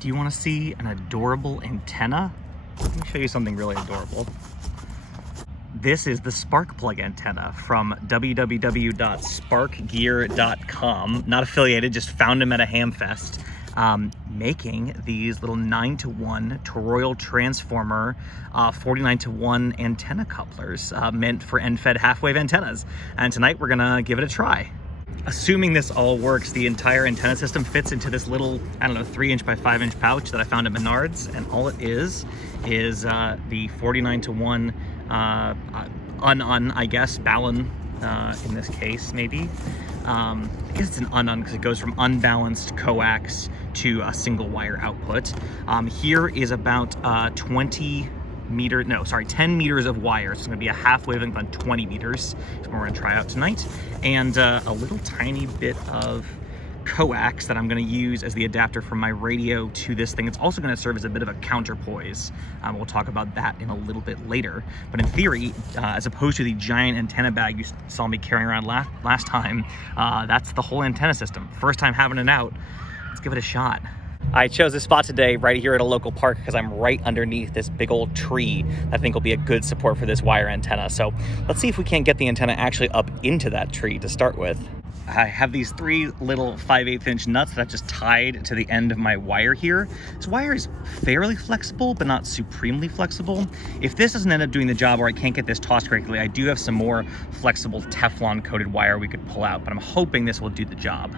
Do you want to see an adorable antenna? Let me show you something really adorable. This is the spark plug antenna from www.sparkgear.com. Not affiliated, just found him at a ham fest. Making these little 9-to-1 toroidal transformer 49-to-1 antenna couplers meant for end-fed half-wave antennas. And tonight we're gonna give it a try. Assuming this all works, the entire antenna system fits into this little, 3" by 5" pouch that I found at Menards, and all it is the 49-to-1 I guess, balun in this case, maybe. I guess it's an because it goes from unbalanced coax to a single wire output. Here is about 10 meters of wire. So it's gonna be a half wavelength on 20 meters. So we're gonna try out tonight. And a little tiny bit of coax that I'm gonna use as the adapter from my radio to this thing. It's also gonna serve as a bit of a counterpoise. We'll talk about that in a little bit later. But in theory, as opposed to the giant antenna bag you saw me carrying around last time, that's the whole antenna system. First time having it out, let's give it a shot. I chose this spot today right here at a local park because I'm right underneath this big old tree I think will be a good support for this wire antenna. So let's see if we can't get the antenna actually up into that tree to start with. I have these 3 little 5/8" nuts that I've just tied to the end of my wire here. This wire is fairly flexible, but not supremely flexible. If this doesn't end up doing the job or I can't get this tossed correctly, I do have some more flexible Teflon coated wire we could pull out, but I'm hoping this will do the job.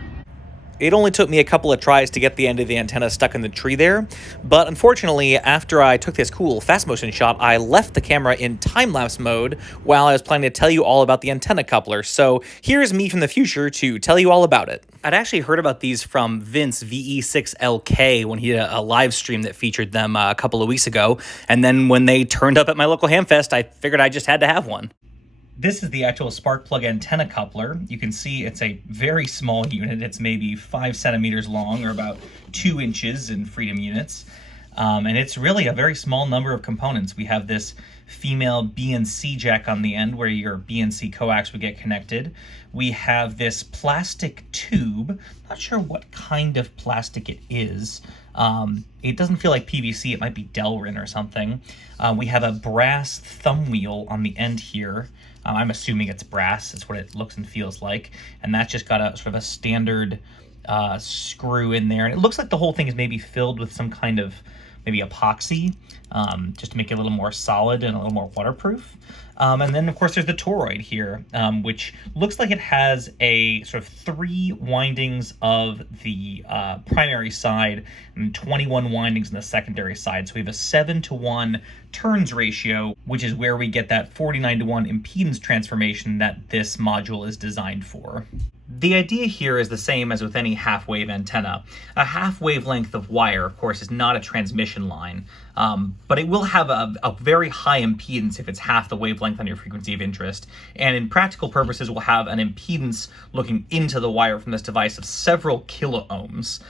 It only took me a couple of tries to get the end of the antenna stuck in the tree there, but unfortunately, after I took this cool fast motion shot, I left the camera in time-lapse mode while I was planning to tell you all about the antenna coupler. So here's me from the future to tell you all about it. I'd actually heard about these from Vince, VE6LK, when he had a live stream that featured them a couple of weeks ago, and then when they turned up at my local hamfest, I figured I just had to have one. This is the actual spark plug antenna coupler. You can see it's a very small unit. It's maybe 5 centimeters long, or about 2 inches in freedom units. And it's really a very small number of components. We have this female BNC jack on the end where your BNC coax would get connected. We have this plastic tube. Not sure what kind of plastic it is. It doesn't feel like PVC. It might be Delrin or something. We have a brass thumb wheel on the end here. I'm assuming it's brass. That's what it looks and feels like. And that's just got a sort of a standard screw in there. And it looks like the whole thing is maybe filled with some kind of maybe epoxy, just to make it a little more solid and a little more waterproof. And then, of course, there's the toroid here, which looks like it has a sort of 3 windings of the primary side and 21 windings on the secondary side. So we have a 7-to-1 turns ratio, which is where we get that 49-to-1 impedance transformation that this module is designed for. The idea here is the same as with any half-wave antenna. A half wavelength of wire, of course, is not a transmission line, but it will have a very high impedance if it's half the wavelength on your frequency of interest. And in practical purposes, we'll have an impedance looking into the wire from this device of several kiloohms.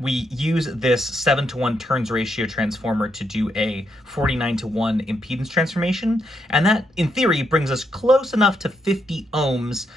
We use this 7-to-1 turns ratio transformer to do a 49-to-1 impedance transformation, and that, in theory, brings us close enough to 50 ohms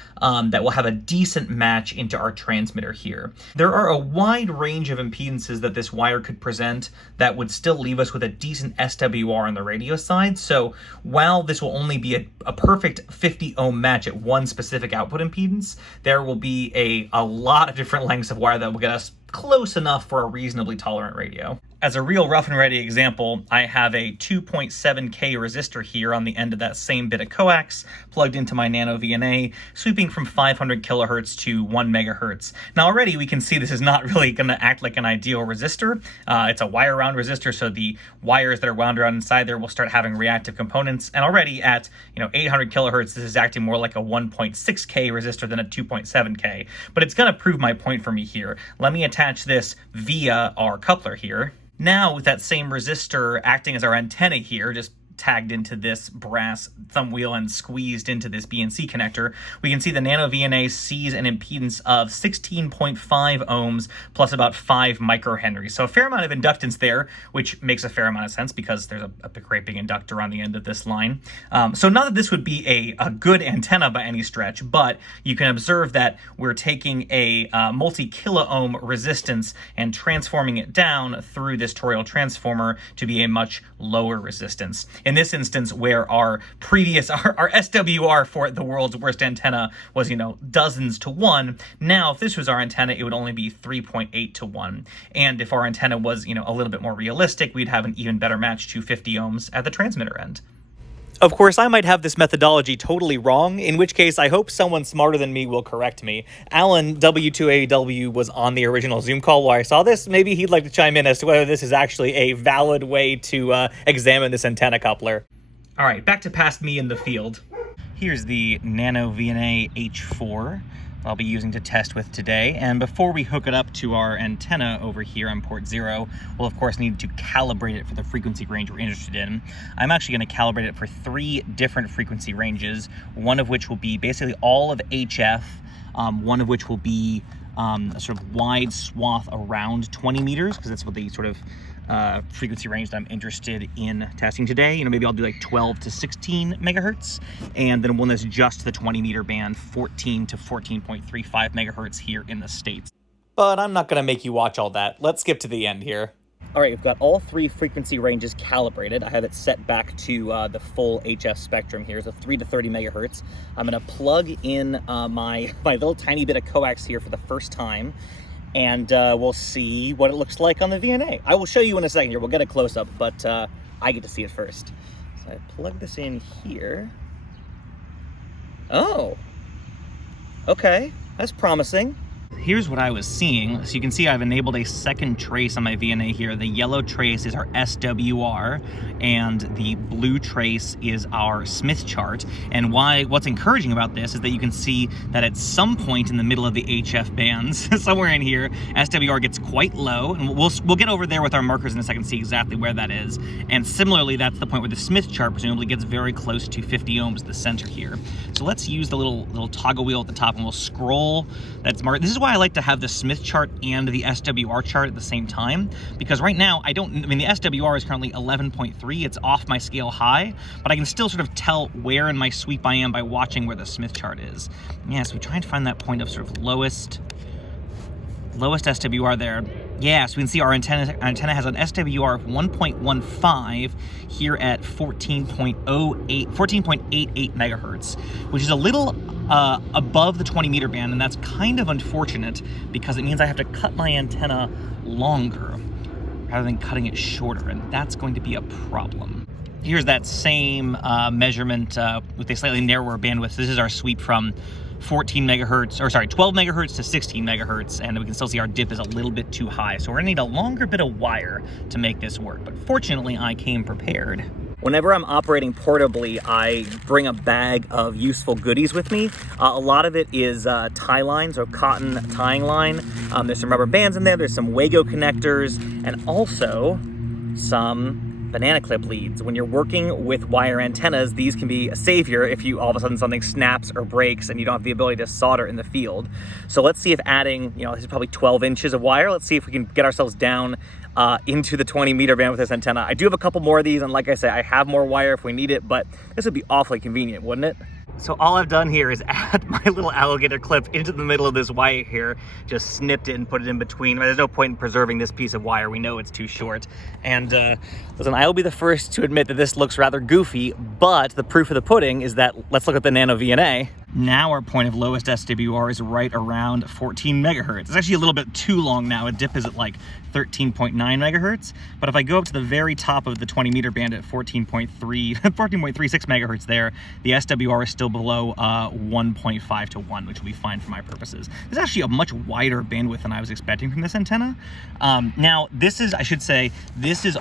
that will have a decent match into our transmitter here. There are a wide range of impedances that this wire could present that would still leave us with a decent SWR on the radio side, so while this will only be a perfect 50 ohm match at one specific output impedance, there will be a lot of different lengths of wire that will get us close enough for a reasonably tolerant radio. As a real rough and ready example, I have a 2.7K resistor here on the end of that same bit of coax plugged into my nano VNA, sweeping from 500 kilohertz to 1 megahertz. Now already we can see this is not really going to act like an ideal resistor. It's a wire wound resistor, so the wires that are wound around inside there will start having reactive components. And already at 800 kilohertz, this is acting more like a 1.6K resistor than a 2.7K. But it's going to prove my point for me here. Let me attach this via our coupler here. Now, with that same resistor acting as our antenna here, just tagged into this brass thumb wheel and squeezed into this BNC connector, we can see the nano VNA sees an impedance of 16.5 ohms plus about 5 microhenries. So a fair amount of inductance there, which makes a fair amount of sense because there's a great big inductor on the end of this line. So not that this would be a good antenna by any stretch, but you can observe that we're taking a multi-kilo ohm resistance and transforming it down through this toroidal transformer to be a much lower resistance. In this instance, where our SWR for the world's worst antenna was, dozens to 1, now if this was our antenna, it would only be 3.8 to 1. And if our antenna was, a little bit more realistic, we'd have an even better match to 50 ohms at the transmitter end. Of course, I might have this methodology totally wrong, in which case I hope someone smarter than me will correct me. Alan, W2AW, was on the original Zoom call where I saw this. Maybe he'd like to chime in as to whether this is actually a valid way to examine this antenna coupler. All right, back to past me in the field. Here's the Nano VNA H4 I'll be using to test with today. And before we hook it up to our antenna over here on port 0, we'll of course need to calibrate it for the frequency range we're interested in. I'm actually going to calibrate it for 3 different frequency ranges, one of which will be basically all of HF, one of which will be a sort of wide swath around 20 meters, because that's what the sort of frequency range that I'm interested in testing today. Maybe I'll do like 12 to 16 megahertz, and then one that's just the 20 meter band, 14 to 14.35 megahertz here in the States. But I'm not gonna make you watch all that. Let's skip to the end here. All right, we've got all 3 frequency ranges calibrated. I have it set back to the full HF spectrum here, so 3 to 30 megahertz. I'm gonna plug in my little tiny bit of coax here for the first time, and we'll see what it looks like on the VNA. I will show you in a second here. We'll get a close-up, but I get to see it first. So I plug this in here. Oh, okay, that's promising. Here's what I was seeing. So you can see I've enabled a second trace on my VNA here. The yellow trace is our SWR, and the blue trace is our Smith chart. And what's encouraging about this is that you can see that at some point in the middle of the HF bands, somewhere in here, SWR gets quite low, and we'll get over there with our markers in a second to see exactly where that is. And similarly, that's the point where the Smith chart presumably gets very close to 50 ohms at the center here. So let's use the little toggle wheel at the top, and we'll scroll. This is why I like to have the Smith chart and the SWR chart at the same time, because right now the SWR is currently 11.3. It's off my scale high, but I can still sort of tell where in my sweep I am by watching where the Smith chart is. Yeah, so we try and find that point of sort of lowest SWR there. Yeah, so we can see our antenna has an SWR of 1.15 here at 14.88 megahertz, which is a little above the 20 meter band, and that's kind of unfortunate because it means I have to cut my antenna longer rather than cutting it shorter, and that's going to be a problem. Here's that same measurement with a slightly narrower bandwidth. This is our sweep from 12 megahertz to 16 megahertz, and we can still see our dip is a little bit too high. So we're gonna need a longer bit of wire to make this work, but fortunately I came prepared. Whenever I'm operating portably, I bring a bag of useful goodies with me. A lot of it is tie line, so cotton tying line. There's some rubber bands in there, there's some Wago connectors, and also some banana clip leads. When you're working with wire antennas, these can be a savior if you all of a sudden something snaps or breaks and you don't have the ability to solder in the field. So let's see if adding, this is probably 12 inches of wire. Let's see if we can get ourselves down into the 20 meter band with this antenna. I do have a couple more of these, and like I say, I have more wire if we need it, but this would be awfully convenient, wouldn't it? So all I've done here is add my little alligator clip into the middle of this wire here, just snipped it and put it in between. There's no point in preserving this piece of wire. We know it's too short. And listen, I will be the first to admit that this looks rather goofy, but the proof of the pudding is that, let's look at the Nano VNA. Now our point of lowest SWR is right around 14 megahertz. It's actually a little bit too long now. A dip is at like 13.9 megahertz. But if I go up to the very top of the 20 meter band at 14.36 megahertz there, the SWR is still below 1.5 to 1, which will be fine for my purposes. There's actually a much wider bandwidth than I was expecting from this antenna. Now, this is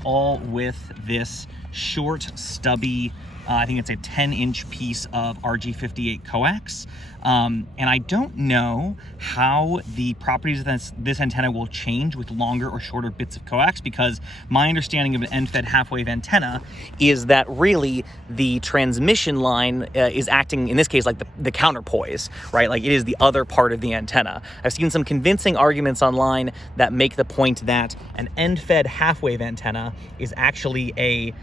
all with this short, stubby I think it's a 10-inch piece of RG58 coax. And I don't know how the properties of this antenna will change with longer or shorter bits of coax, because my understanding of an end-fed half-wave antenna is that really the transmission line is acting, in this case, like the counterpoise, right? Like it is the other part of the antenna. I've seen some convincing arguments online that make the point that an end-fed half-wave antenna is actually a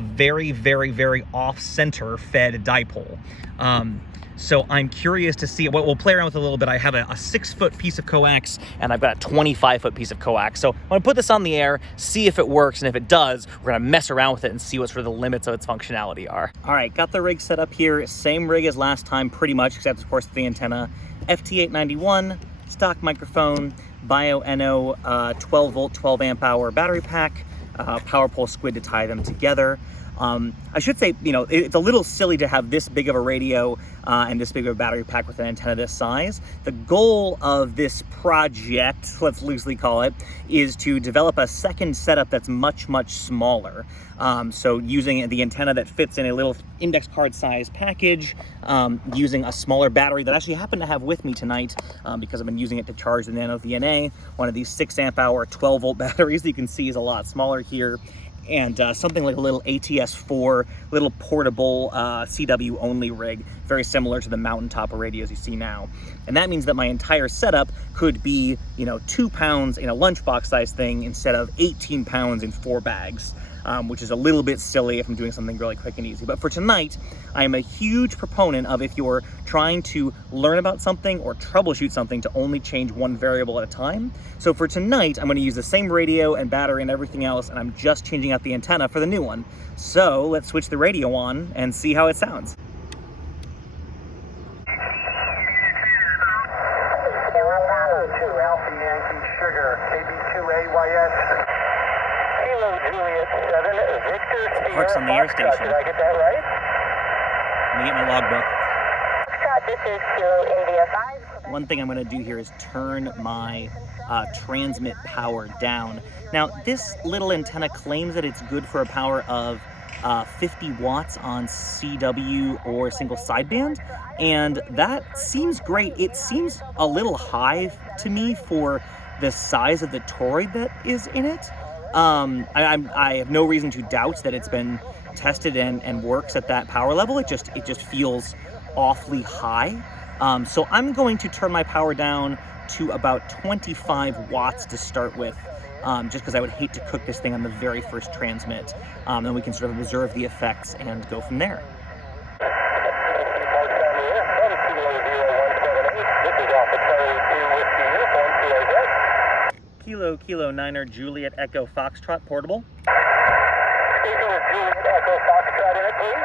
very, very, very off-center fed dipole. So I'm curious to see, we'll play around with it a little bit. I have a 6-foot piece of coax, and I've got a 25-foot piece of coax. So I'm gonna put this on the air, see if it works, and if it does, we're gonna mess around with it and see what sort of the limits of its functionality are. All right, got the rig set up here. Same rig as last time, pretty much, except of course the antenna. FT891, stock microphone, Bio-NO 12 volt, 12 amp hour battery pack, power pole squid to tie them together. I should say, you know, it's a little silly to have this big of a radio and this big of a battery pack with an antenna this size. The goal of this project, let's loosely call it, is to develop a second setup that's much, much smaller. So using the antenna that fits in a little index card size package, using a smaller battery that I actually happen to have with me tonight because I've been using it to charge the Nano VNA, one of these 6 amp hour 12 volt batteries that you can see is a lot smaller here. And something like a little ATS4, little portable CW only rig, very similar to the mountaintop radios you see now. And that means that my entire setup could be, you know, 2 pounds in a lunchbox size thing instead of 18 pounds in 4 bags. Which is a little bit silly if I'm doing something really quick and easy. But for tonight, I am a huge proponent of, if you're trying to learn about something or troubleshoot something, to only change one variable at a time. So for tonight, I'm going to use the same radio and battery and everything else, and I'm just changing out the antenna for the new one. So let's switch the radio on and see how it sounds. Parks on the air station. Did I get that right? Let me get my logbook. This is Kilo India 5. One thing I'm going to do here is turn my transmit power down. Now, this little antenna claims that it's good for a power of 50 watts on CW or single sideband, and that seems great. It seems a little high to me for the size of the toroid that is in it. I have no reason to doubt that it's been tested and works at that power level. It just feels awfully high. So I'm going to turn my power down to about 25 watts to start with, just because I would hate to cook this thing on the very first transmit. Then we can sort of observe the effects and go from there. Kilo Niner Juliet Echo Foxtrot portable. Juliet Echo Foxtrot in it, please.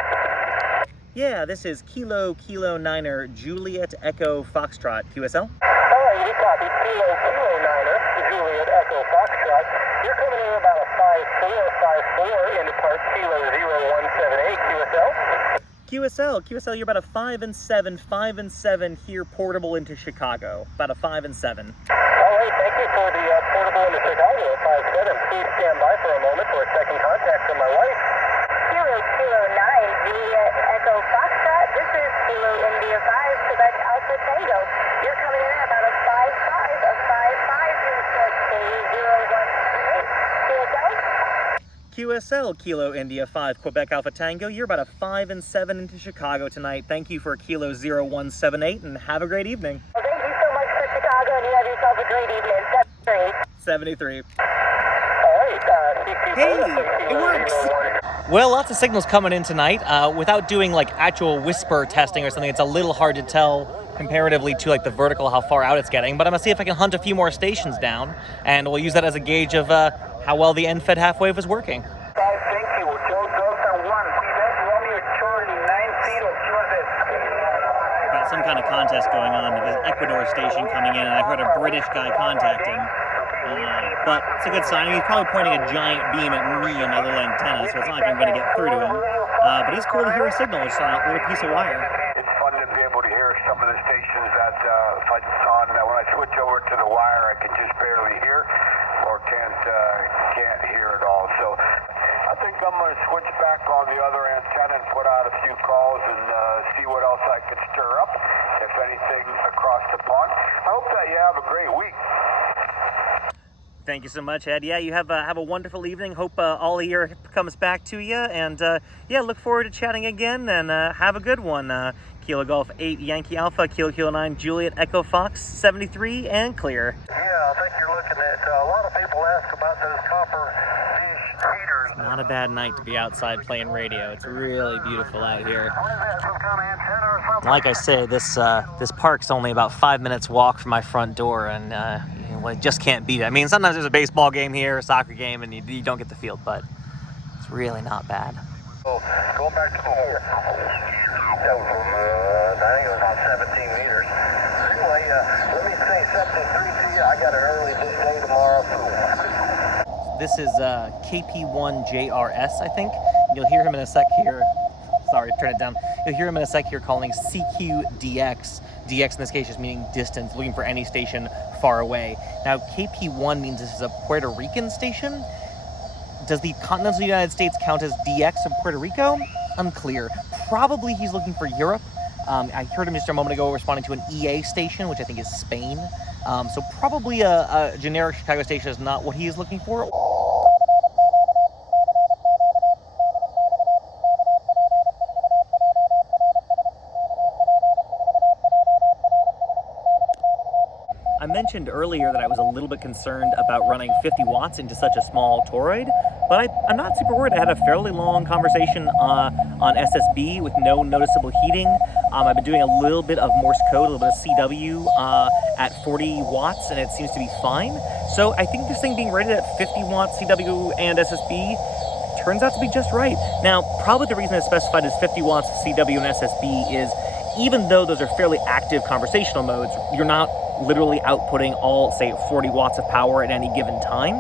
Yeah, this is Kilo Niner Juliet Echo Foxtrot QSL. Alright, you copy. Kilo Niner Juliet Echo Foxtrot. You're coming in about a 5'4" into part Kilo 0178 QSL. QSL, you're about a 5 and 7 here, portable into Chicago. About a 5 and 7. Alright, thank you for the portable into Chicago at 5'7". Please stand by for a moment for a second contact from my wife. Kilo 9 Juliet Echo Foxtrot. This is Kilo India 5 Quebec Alpha Tango. You're coming in at about a 5'5", a 5'5" to part K0178. QSL, Kilo India 5 Quebec Alpha Tango. You're about a 5 and 7 into Chicago tonight. Thank you for Kilo 0178 and have a great evening. Well, thank you so much for Chicago, and you have yourself a great evening. 73. Hey, it works! Well, lots of signals coming in tonight. Without doing like actual whisper testing or something, it's a little hard to tell comparatively to like the vertical how far out it's getting. But I'm gonna see if I can hunt a few more stations down, and we'll use that as a gauge of how well the end-fed half-wave is working. Thank you. Joe Delta 1, Quebec, Romeo Charlie, 90 QSS. Got some kind of contest going on. There's an Ecuador station coming in, and I heard a British guy contact him. But it's a good sign. He's probably pointing a giant beam at me and my little antenna, so it's not like I'm going to get through to him. But it's cool to hear a signal. It's on a little piece of wire. It's fun to be able to hear some of the stations that if it's on. When I switch over to the wire, I can just barely hear or can't hear at all. So I think think I'm going to switch back on the other antenna and put out a few calls and see what else I could stir up, if anything, across the pond. I hope that you have a great week. Thank you so much, Ed. Yeah, you have a wonderful evening. Hope all year comes back to you. And yeah, look forward to chatting again, and have a good one. Kilo Golf 8 Yankee Alpha, Kilo 9 Juliet Echo Fox 73, and clear. Yeah, I think you're looking at, a lot of people ask about those copper dish heaters. Not a bad night to be outside playing radio. It's really beautiful out here. What is that, some kind of antenna or something? Like I say, this park's only about 5 minutes walk from my front door, and you just can't beat it. I mean, sometimes there's a baseball game here, a soccer game, and you don't get the field, but it's really not bad. Oh, going back to the hole. That was from, I think it was about 17 meters. Anyway, let me say something to you. I got an early day tomorrow. This is KP1JRS, I think. You'll hear him in a sec here. Sorry, turn it down. You'll hear him in a sec here calling CQDX. DX in this case just meaning distance, looking for any station far away. Now, KP1 means this is a Puerto Rican station. Does the continental United States count as DX in Puerto Rico? Unclear. Probably he's looking for Europe. I heard him just a moment ago responding to an EA station, which I think is Spain. So probably a generic Chicago station is not what he is looking for. I mentioned earlier that I was a little bit concerned about running 50 watts into such a small toroid, but I'm not super worried. I had a fairly long conversation on SSB with no noticeable heating. I've been doing a little bit of Morse code, a little bit of CW at 40 watts, and it seems to be fine. So I think this thing being rated at 50 watts CW and SSB turns out to be just right. Now, probably the reason it's specified as 50 watts CW and SSB is even though those are fairly active conversational modes, you're not literally outputting all, say, 40 watts of power at any given time.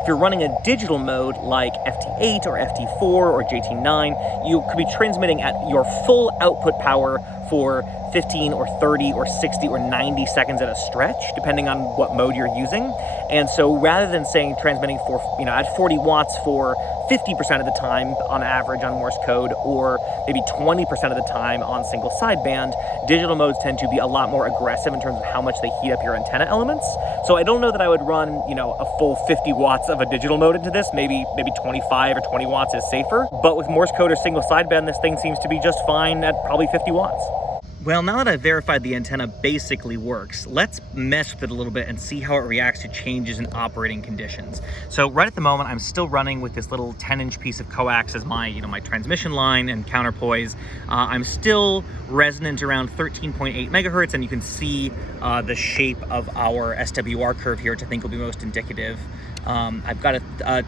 If you're running a digital mode like FT8 or FT4 or JT9, you could be transmitting at your full output power for 15 or 30 or 60 or 90 seconds at a stretch, depending on what mode you're using. And so rather than saying transmitting for, at 40 watts for 50% of the time on average on Morse code, or maybe 20% of the time on single sideband, digital modes tend to be a lot more aggressive in terms of how much they heat up your antenna elements. So I don't know that I would run, a full 50 watts of a digital mode into this. Maybe 25 or 20 watts is safer. But with Morse code or single sideband, this thing seems to be just fine at probably 50 watts. Well, now that I've verified the antenna basically works, let's mess with it a little bit and see how it reacts to changes in operating conditions. So right at the moment, I'm still running with this little 10-inch piece of coax as my, my transmission line and counterpoise. I'm still resonant around 13.8 megahertz, and you can see the shape of our SWR curve here, which I think will be most indicative. I've got a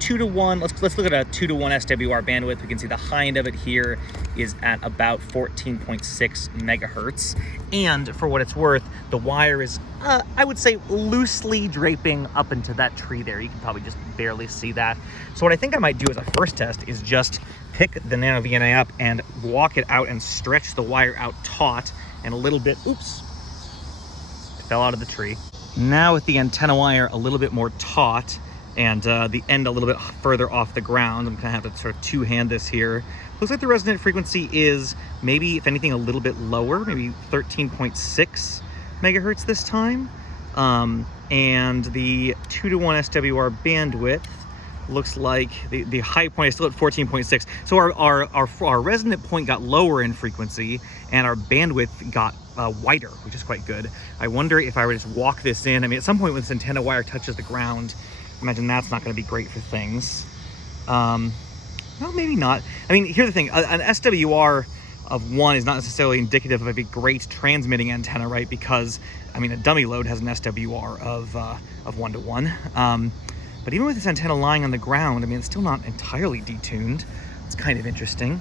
2-to-1, let's look at a 2-to-1 SWR bandwidth. We can see the high end of it here is at about 14.6 megahertz. And for what it's worth, the wire is, I would say, loosely draping up into that tree there. You can probably just barely see that. So what I think I might do as a first test is just pick the Nano VNA up and walk it out and stretch the wire out taut and a little bit, oops, it fell out of the tree. Now with the antenna wire a little bit more taut, and the end a little bit further off the ground, I'm gonna have to sort of two-hand this here. Looks like the resonant frequency is maybe, if anything, a little bit lower, maybe 13.6 megahertz this time. And the 2-to-1 SWR bandwidth looks like the high point is still at 14.6. So our resonant point got lower in frequency, and our bandwidth got wider, which is quite good. I wonder if I were to just walk this in. I mean, at some point when this antenna wire touches the ground, imagine that's not going to be great for things. Well, maybe not. I mean, here's the thing. An SWR of 1 is not necessarily indicative of a great transmitting antenna, right? Because, I mean, a dummy load has an SWR of 1-to-1. But even with this antenna lying on the ground, I mean, it's still not entirely detuned. It's kind of interesting.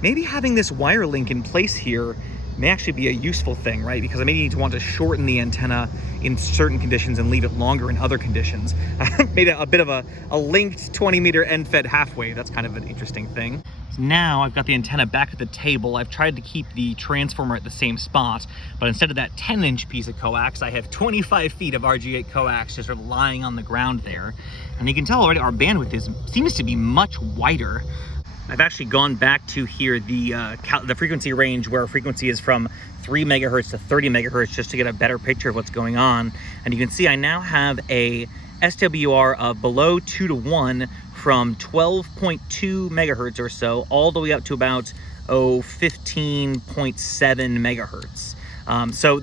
Maybe having this wire link in place here may actually be a useful thing, right? Because I may need to want to shorten the antenna in certain conditions and leave it longer in other conditions. I made a bit of a linked 20-meter end-fed half wave. That's kind of an interesting thing. Now I've got the antenna back at the table. I've tried to keep the transformer at the same spot, but instead of that 10-inch piece of coax, I have 25 feet of RG8 coax just sort of lying on the ground there. And you can tell already our bandwidth seems to be much wider. I've actually gone back to here the frequency range where frequency is from 3 megahertz to 30 megahertz just to get a better picture of what's going on. And you can see I now have a SWR of below 2 to 1 from 12.2 megahertz or so all the way up to about 15.7 megahertz. So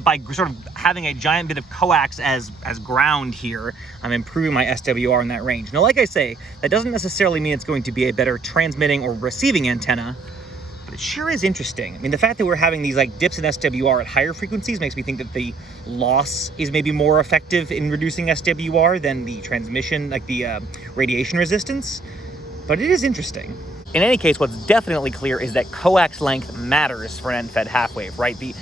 by sort of having a giant bit of coax as ground here, I'm improving my SWR in that range. Now, like I say, that doesn't necessarily mean it's going to be a better transmitting or receiving antenna, but it sure is interesting. I mean, the fact that we're having these like dips in SWR at higher frequencies makes me think that the loss is maybe more effective in reducing SWR than the transmission, like the radiation resistance, but it is interesting. In any case, what's definitely clear is that coax length matters for an end-fed half-wave, right? The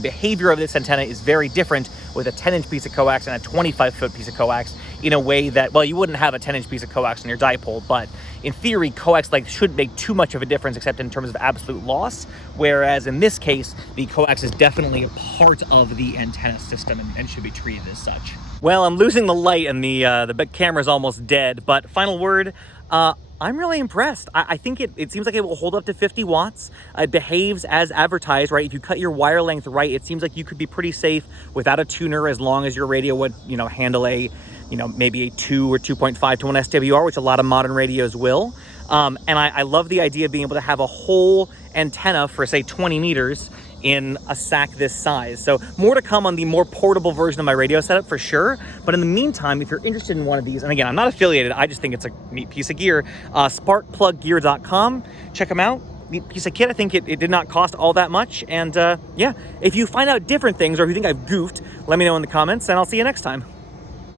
behavior of this antenna is very different with a 10-inch piece of coax and a 25-foot piece of coax in a way that, well, you wouldn't have a 10-inch piece of coax on your dipole, but in theory, coax length shouldn't make too much of a difference except in terms of absolute loss, whereas in this case, the coax is definitely a part of the antenna system and should be treated as such. Well, I'm losing the light and the camera's almost dead, but final word, I'm really impressed. I think it seems like it will hold up to 50 watts. It behaves as advertised, right? If you cut your wire length right, it seems like you could be pretty safe without a tuner as long as your radio would, handle a, maybe a 2 or 2.5 to 1 SWR, which a lot of modern radios will. And I love the idea of being able to have a whole antenna for, say, 20 meters in a sack this size. So more to come on the more portable version of my radio setup for sure. But in the meantime, if you're interested in one of these, and again, I'm not affiliated, I just think it's a neat piece of gear, sparkpluggear.com. Check them out. Neat piece of kit. I think it did not cost all that much. And yeah, if you find out different things or if you think I've goofed, let me know in the comments and I'll see you next time.